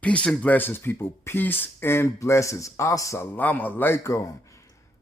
Peace and blessings, people. Peace and blessings. Assalamu alaikum.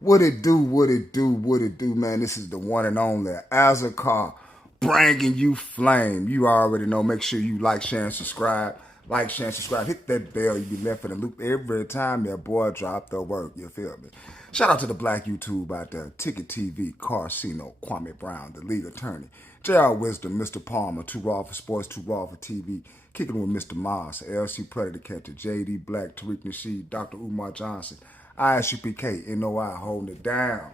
What it do, what it do, what it do, man. This is the one and only Azakar bringing you flame. You already know. Make sure you like, share, and subscribe. Like, share, and subscribe. Hit that bell. You be left in the loop every time your boy drop the work. You feel me? Shout out to the black YouTube out there. Ticket TV, Carcino, Kwame Brown, the league attorney. JR Wisdom, Mr. Palmer, Too Raw for Sports, Too Raw for TV. Kicking with Mr. Moss, LC Predator Catcher, JD Black, Tariq Nasheed, Dr. Umar Johnson, ISUPK, NOI, holding it down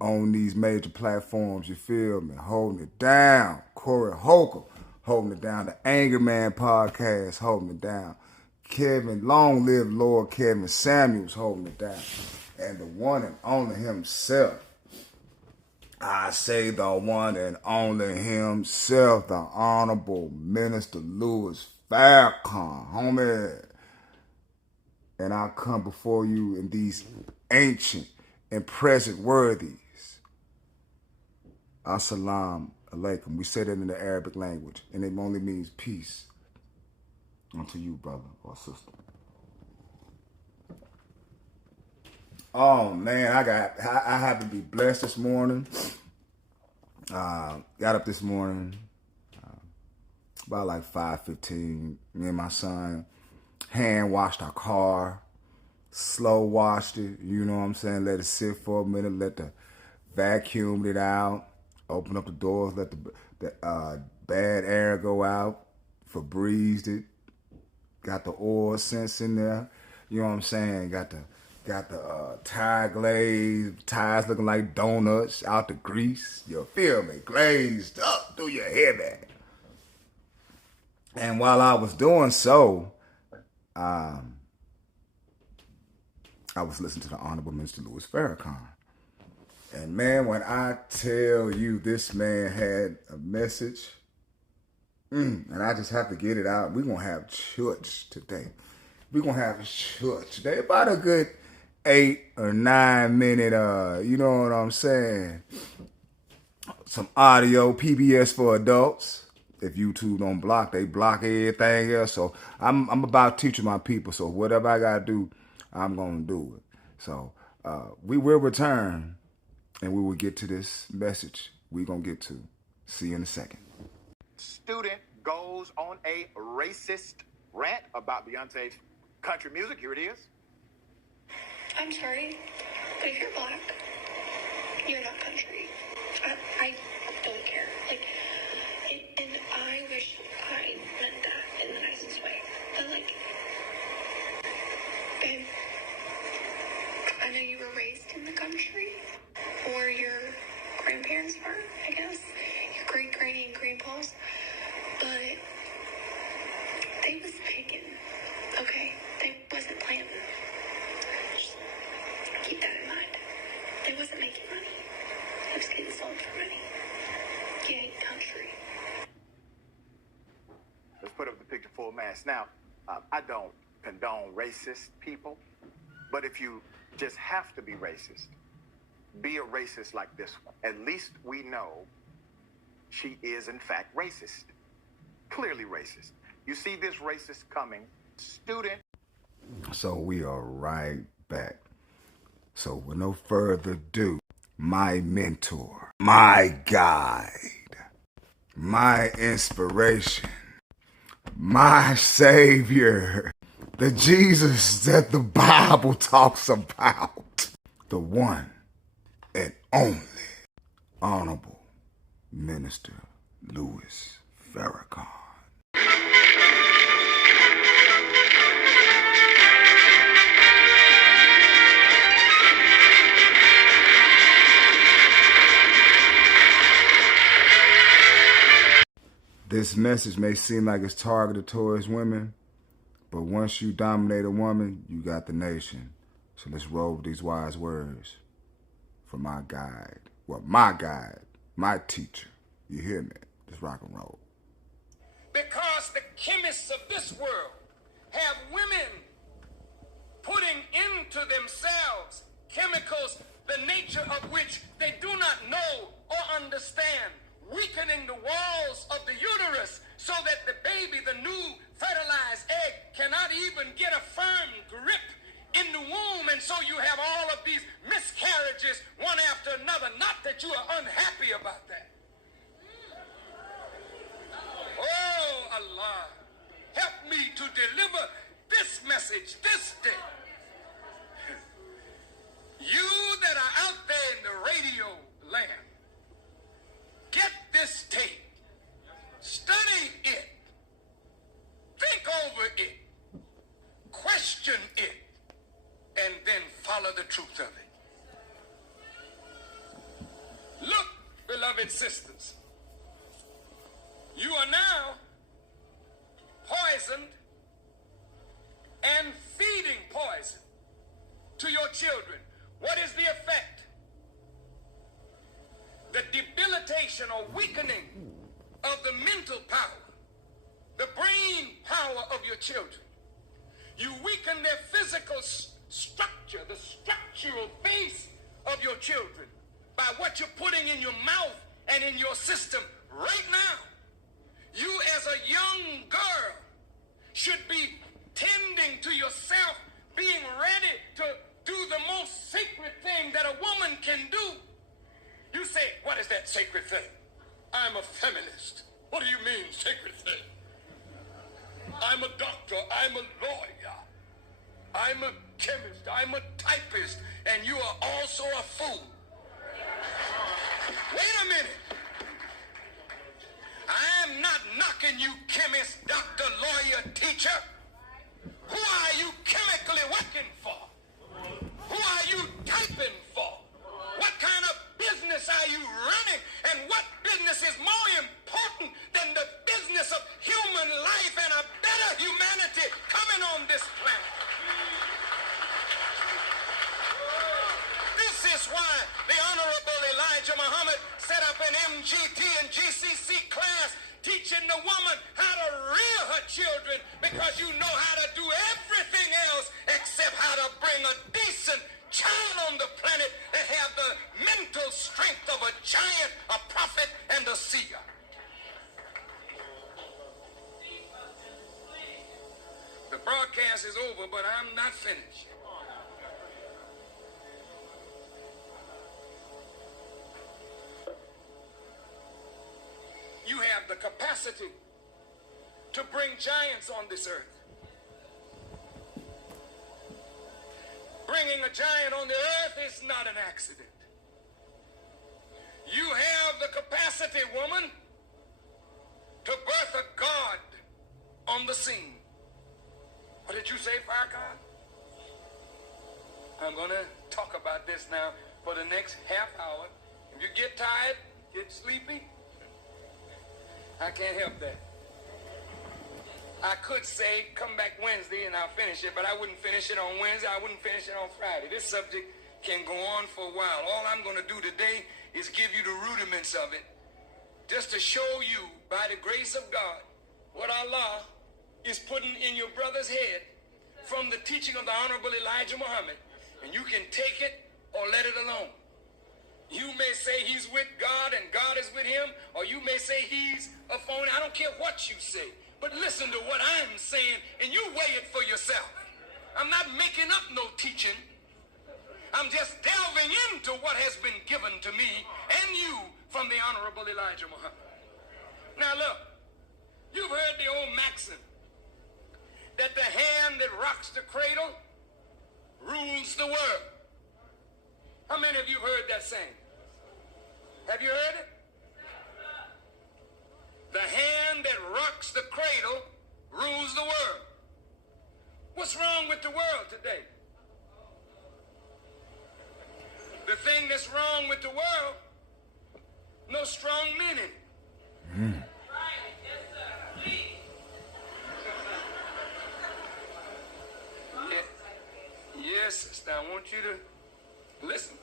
on these major platforms, you feel me? Holding it down. Corey Holcomb, holding it down. The Anger Man Podcast, holding it down. Kevin, long live Lord Kevin Samuels, holding it down. And the one and only himself, I say the one and only himself, the Honorable Minister Louis Farrakhan, homie. And I come before you in these ancient and present worthies. Assalamu alaikum. We say that in the Arabic language, and it only means peace unto you, brother or sister. Oh man, I happen to be blessed this morning. Got up this morning about like 5:15. Me and my son hand washed our car, slow washed it. You know what I'm saying? Let it sit for a minute. Let the vacuum it out. Open up the doors. Let the bad air go out. Febrezed it. Got the oil sense in there. You know what I'm saying? Got the tire glaze, tires looking like donuts out the grease. You feel me? Glazed up through your hair bag. And while I was doing so, I was listening to the Honorable Minister Louis Farrakhan. And man, when I tell you this man had a message, and I just have to get it out, we're going to have church today. We're going to have church today. About a good 8 or 9 minute, you know what I'm saying? Some audio, PBS for adults. If YouTube don't block, they block everything else. So I'm about teaching my people. So whatever I got to do, I'm going to do it. So we will return and we will get to this message we're going to get to. See you in a second. Student goes on a racist rant about Beyonce's country music. Here it is. I'm sorry, but if you're black, you're not country. I don't care. And I wish I meant that in the nicest way. But babe, I know you were raised in the country, or your grandparents were, I guess, your great granny and grandpas, but they was picking, okay? They wasn't planting. Keep that in mind. They wasn't making money. They was getting sold for money. You ain't country. Let's put up the picture full mass. Now, I don't condone racist people, but if you just have to be racist, be a racist like this one. At least we know she is, in fact, racist. Clearly racist. You see this racist coming. Student. So we are right back. So with no further ado, my mentor, my guide, my inspiration, my savior, the Jesus that the Bible talks about, the one and only Honorable Minister Louis Farrakhan. This message may seem like it's targeted towards women, but once you dominate a woman, you got the nation. So let's roll with these wise words from my guide. Well, my guide, my teacher. You hear me? Let's rock and roll. Because the chemists of this world have women putting into themselves chemicals, the nature of which they do not know or understand, weakening the walls of the uterus so that the baby, the new fetus, even get a firm grip in the womb, and so you have all of these miscarriages one after another. Not that you are unhappy about that. Oh, Allah, help me to deliver this message this day. You that are out there in the radio land, get this tape, study it, think over it, question it, and then follow the truth of it. Look, beloved sisters, you are now poisoned and feeding poison to your children. What is the effect? The debilitation or weakening of the mental power, the brain power of your children. You weaken their physical structure, the structural base of your children by what you're putting in your mouth and in your system right now. You as a young girl should be tending to yourself, being ready to do the most sacred thing that a woman can do. You say, what is that sacred thing? I'm a feminist. What do you mean, sacred thing? I'm a doctor. I'm a lawyer. I'm a chemist. I'm a typist. And you are also a fool. Wait a minute. I am not knocking you, chemist, doctor, lawyer, teacher. Who are you chemically working for? Who are you typing for? What kind of business are you running? And what business is more important than the business of human life and a better humanity coming on this planet? This is why the Honorable Elijah Muhammad set up an MGT and GCC class teaching the woman how to rear her children, because you know how to do everything else except how to bring a decent child on the planet that have the mental strength of a giant, a prophet, and a seer. The broadcast is over, but I'm not finished. You have the capacity to bring giants on this earth. Bringing a giant on the earth is not an accident. You have the capacity, woman, to birth a God on the scene. What did you say, Farrakhan? I'm going to talk about this now for the next half hour. If you get tired, get sleepy, I can't help that. I could say, come back Wednesday and I'll finish it, but I wouldn't finish it on Wednesday. I wouldn't finish it on Friday. This subject can go on for a while. All I'm going to do today is give you the rudiments of it, just to show you, by the grace of God, what Allah is putting in your brother's head from the teaching of the Honorable Elijah Muhammad. And you can take it or let it alone. You may say he's with God and God is with him, or you may say he's a phony. I don't care what you say, but listen to what I'm saying and you weigh it for yourself. I'm not making up no teaching. I'm just delving into what has been given to me and you from the Honorable Elijah Muhammad. Now look, you've heard the old maxim that the hand that rocks the cradle rules the world. How many of you heard that saying? Have you heard it? The hand that rocks the cradle rules the world. What's wrong with the world today? The thing that's wrong with the world, no strong men in it. Yes, sister, I want you to listen.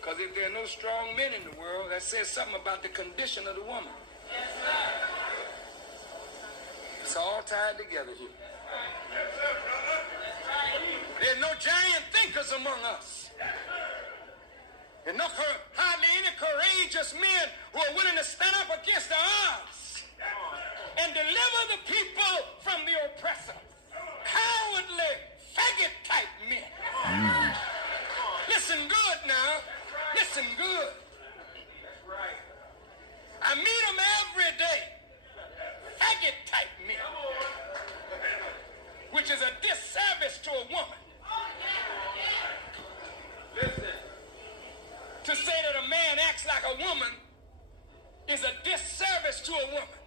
Because if there are no strong men in the world, that says something about the condition of the woman. Yes, sir. It's all tied together here. There's no giant thinkers among us. There's no hardly any courageous men who are willing to stand up against the odds and deliver the people from the oppressor. cowardly, faggot-type men. Listen good now. Listen good. I meet them every day. Faggot-type men. Which is a disservice to a woman. Listen. To say that a man acts like a woman is a disservice to a woman.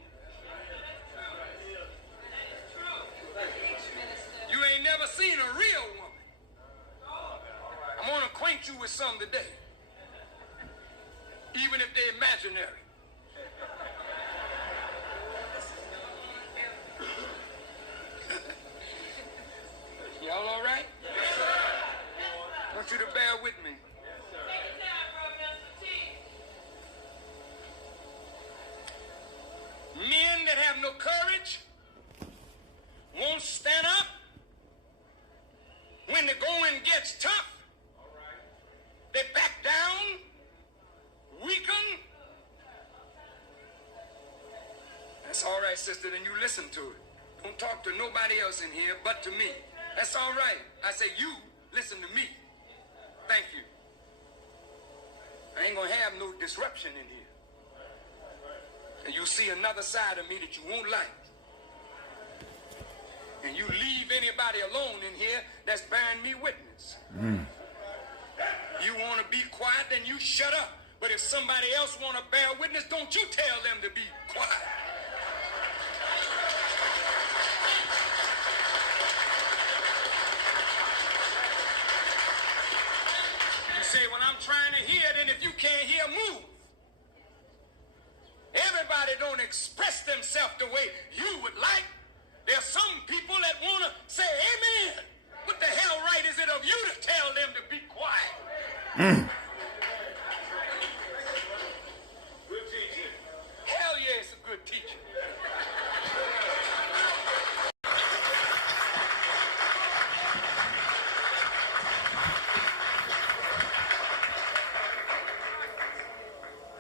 You ain't never seen a real woman. I'm going to acquaint you with some today. Even if they're imaginary. Y'all all right? I want you to bear with me. Men that have no courage won't stand up when the going gets tough. They back down, weaken. That's all right, sister, then you listen to it. Don't talk to nobody else in here but to me. That's all right. I say you listen to me. Thank you. I ain't gonna have no disruption in here. And you'll see another side of me that you won't like. And you leave anybody alone in here that's bearing me witness. You want to be quiet, then you shut up. But if somebody else want to bear witness, don't you tell them to be quiet. You say, well, I'm trying to hear, then if you can't hear, move. Everybody don't express themselves the way you would like. There are some people that want to say amen. What the hell right is it of you to tell them to be quiet? Good teaching. Hell yeah, it's a good teaching.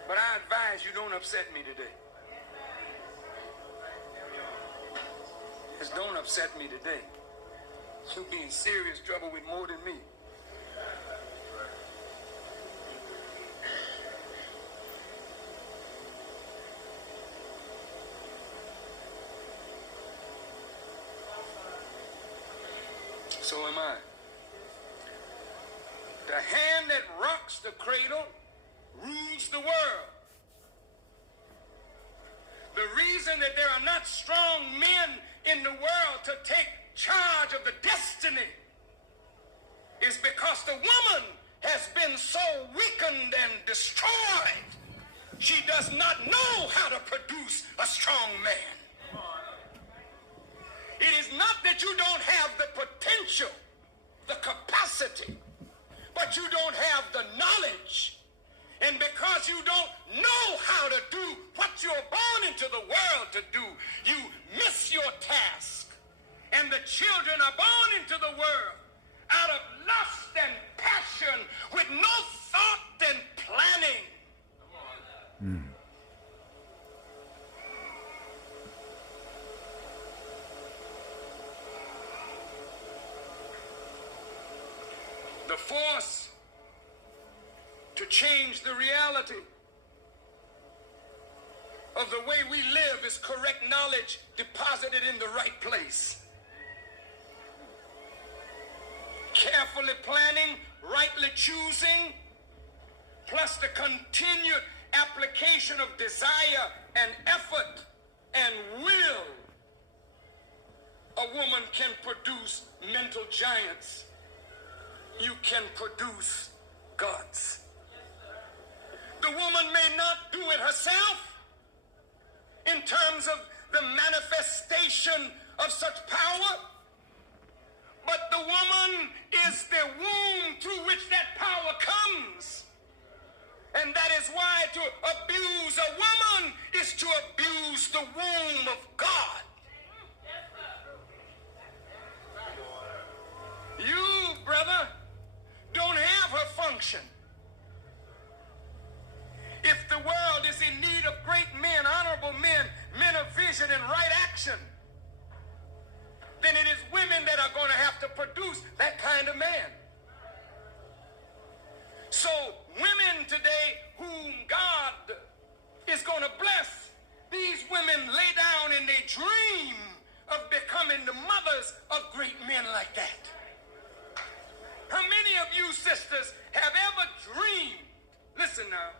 But I advise you don't upset me today. Just don't upset me today. You'll be in serious trouble with more than me. So am I. The hand that rocks the cradle rules the world. The reason that there are not strong men in the world to take charge of the destiny is because the woman has been so weakened and destroyed. She does not know how to produce a strong man. It is not that you don't have the potential, the capacity, but you don't have the knowledge. And because you don't know how to do what you're born into the world to do, you miss your task. And the children are born into the world out of lust and passion with no thought and planning. The force to change the reality of the way we live is correct knowledge deposited in the right place. Carefully planning, rightly choosing, plus the continued application of desire and effort and will, a woman can produce mental giants. You can produce gods. The woman may not do it herself in terms of the manifestation of such power, but the woman is the womb through which that power comes. And that is why to abuse a woman is to abuse the womb of God. You, brother, don't have her function. If the world is in need of great men, honorable men, men of vision and right action, then it is women that to produce that kind of man. So women today whom God is going to bless, these women lay down and they dream of becoming the mothers of great men like that. How many of you sisters have ever dreamed, listen now,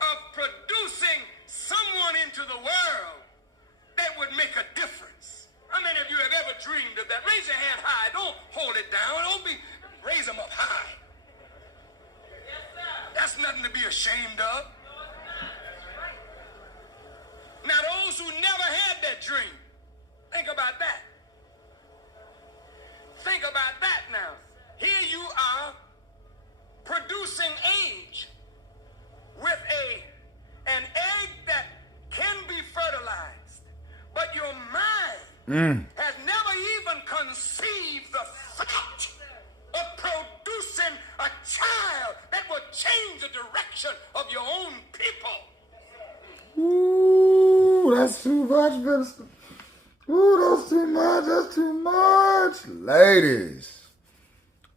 of producing someone into the world that would make a difference? How many of you have ever dreamed of that? Raise your hand high. Don't hold it down. Raise them up high. That's nothing to be ashamed of. Now, those who never had that dream, think about that. Think about that now. Here you are producing age with an egg that can be fertilized, but your mind has never even conceived the thought of producing a child that will change the direction of your own people. Ooh, that's too much, minister. Ooh, that's too much. That's too much.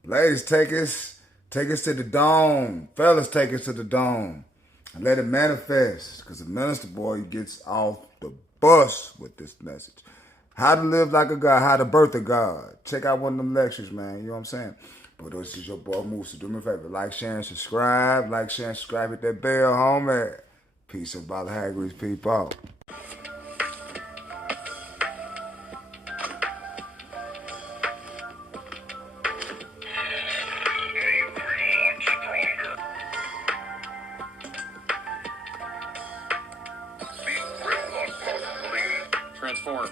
Ladies, take us to the dome. Fellas, take us to the dome and let it manifest. Because the minister boy gets off the bus with this message. How to live like a God, how to birth a God. Check out one of them lectures, man. You know what I'm saying? But this is your boy Moose. Do me a favor. Like, share, and subscribe. Like, share, and subscribe. Hit that bell, homie. Peace of Bala Haggerty's people. Transform.